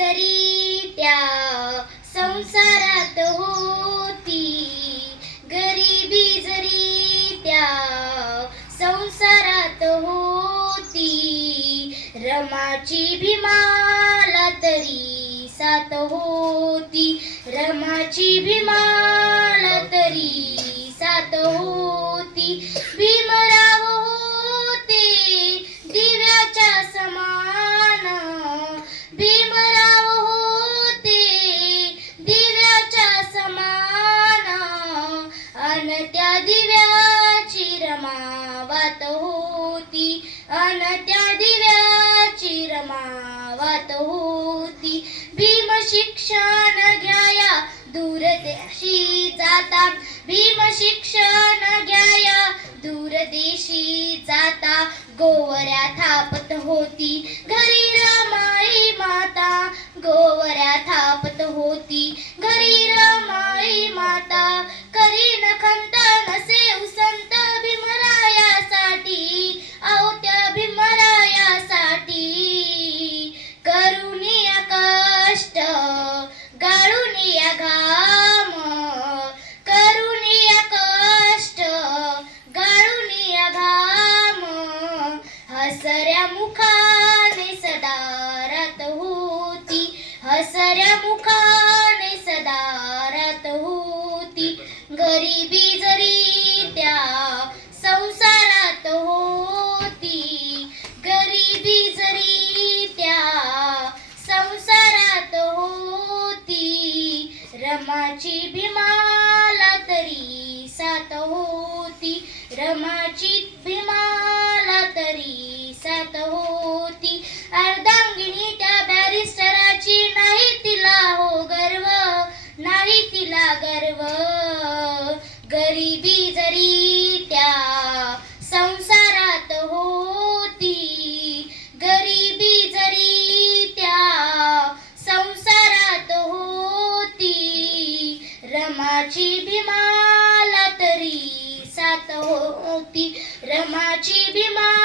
जरी त्या संसारात होती गरिबी जरी त्या संसारात होती रमाची भीमाला तरी सात होती रमाची भीमा दिव्याची रमावत होती. अन त्या दिव्याची रमावत होती. भीम शिक्षण घ्याया दूर देशी जाता भीम शिक्षण घ्याया दूर देशी जाता. गोवऱ्या थापत होती. घरी हसऱ्या मुखाने सदारत होती. हसऱ्या मुखाने सदारत होती. गरिबी जरी त्या संसारात होती. गरिबी जरी त्या संसारात होती. रमाची भीमाला तरी सात होती. रमाची भीमा गरिबी जरी त्या संसारात होती गरिबी जरी त्या संसारात होती रमाची भीमाला तरी सात होती रमाची भीमा